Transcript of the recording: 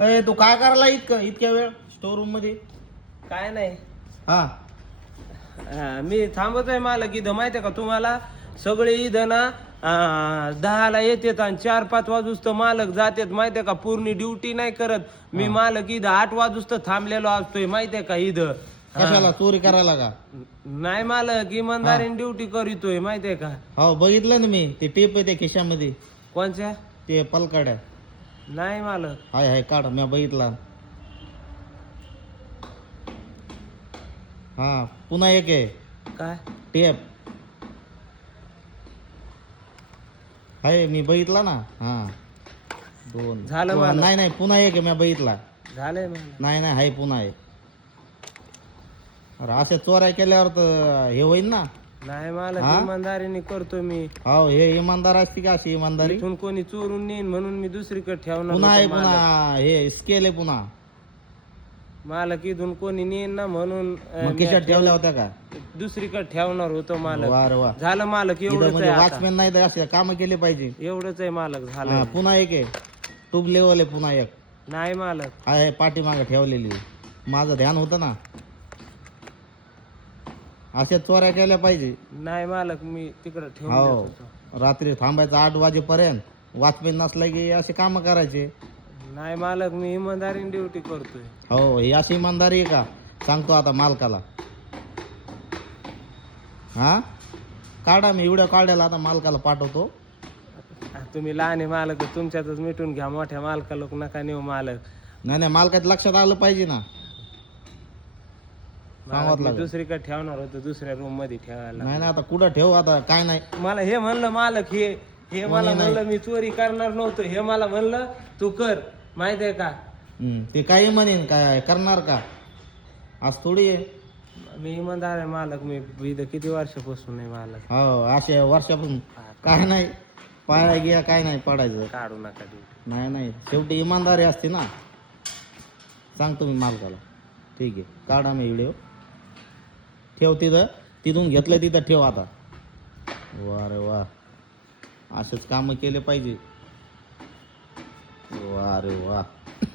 अरे तू काय करायला इतक्या वेळ स्टोर रूम मध्ये? काय नाही. हा मी थांबतोय मालक इथं, माहितीये का तुम्हाला? सगळे इथं ना 10ला येतात आणि 4-5 वाजूस तर मालक जातात, माहितीये का? पूर्ण ड्युटी नाही करत. मी मालक इथं 8 वाजूस तर थांबलेलो असतोय, माहितीये का? इथं कशाला चोरी करायला का? नाही मालक, इमानदारीने ड्युटी करीतोय, माहितीये का? हो बघितलं ना मी, ते टेप आहे त्या खिशामध्ये, कोणच्या? ते पलकाड्या. नाही मालक. हाय हाय काढ, मी बघितला. हा पुन्हा एक आहे काय? टेप, हाय मी बघितला ना. हा 2 झालं मला. नाही नाही पुन्हा एक आहे, मी बघितला. झालंय मालक. नाही नाही हाय पुन्हा आहे. अरे अशा चोऱ्या केल्यावर तर हे होईल ना. नाही मालक, हा? इमानदारीने करतो मी. हो हे इमानदार असते का अशी इमानदारी? इथून कोणी चोरून नेईन म्हणून मी दुसरीकडे ठेवणार पुन्हा आहे होतो मालक. पुन्हा हे स्केल आहे पुन्हा. मालक इथून कोणी नेईन ना म्हणून मग खिशात ठेवल्या होत्या का? दुसरीकडे ठेवणार होतो मालक. वा रे वा. झालं मालक, इथं एवढंच म्हणजे आहे आता. वॉचमॅन नाही तर असे काम केले पाहिजे. एवढंच आहे मालक, हा झालं. पुन्हा एक आहे टूब लेवल आहे पुन्हा एक. नाही मालक. आहे पाठीमागे ठेवलेली, माझं ध्यान होतं ना. अशा चोऱ्या केल्या पाहिजे. नाही मालक, मी तिकडे ठेवून हो देत होतो. रात्री थांबायचं 8 वाजेपर्यंत, वॉचमॅन नसला की असे काम करायचे. नाही मालक, मी इमानदारीने ड्युटी करतोय. हो ही अशी इमानदारी आहे का? सांगतो आता मालकाला. हा काढा, मी एवढ्या काढायला आता मालकाला पाठवतो. तुम्ही लहान आहे मालक, तुमच्यातच मिटून घ्या. मोठ्या मालका लोक नका नेऊ मालक. नाही नाही मालकात लक्षात आलं पाहिजे ना. मालक, मी लागेल. दुसरीकडे ठेवणार होतो, दुसऱ्या रूम मध्ये ठेवायला. नाही नाही आता कुठं ठेवू आता काय नाही. मला हे म्हणलं मालक, हे हे मला नाही. म्हणलं मी चोरी करणार नव्हतो. हे मला म्हणलं तू कर, माहितीये का? ते काही म्हणेन काय करणार का? आज थोडी आहे. मी इमानदार आहे मालक, मी इथं किती वर्षापासून आहे मालक. हो अशा वर्षापासून काय नाही पाया गिया काय नाही पडायचं. काढू नका ड्युटी. नाही नाही शेवटी इमानदारी असते ना. सांगतो मी मालकाला. ठीक आहे काढा मी व्हिडिओ ठेव तिथं, तिथून घेतलं तिथं ठेव आता. वा रे वा, असेच कामं केले पाहिजे. वा रे वा.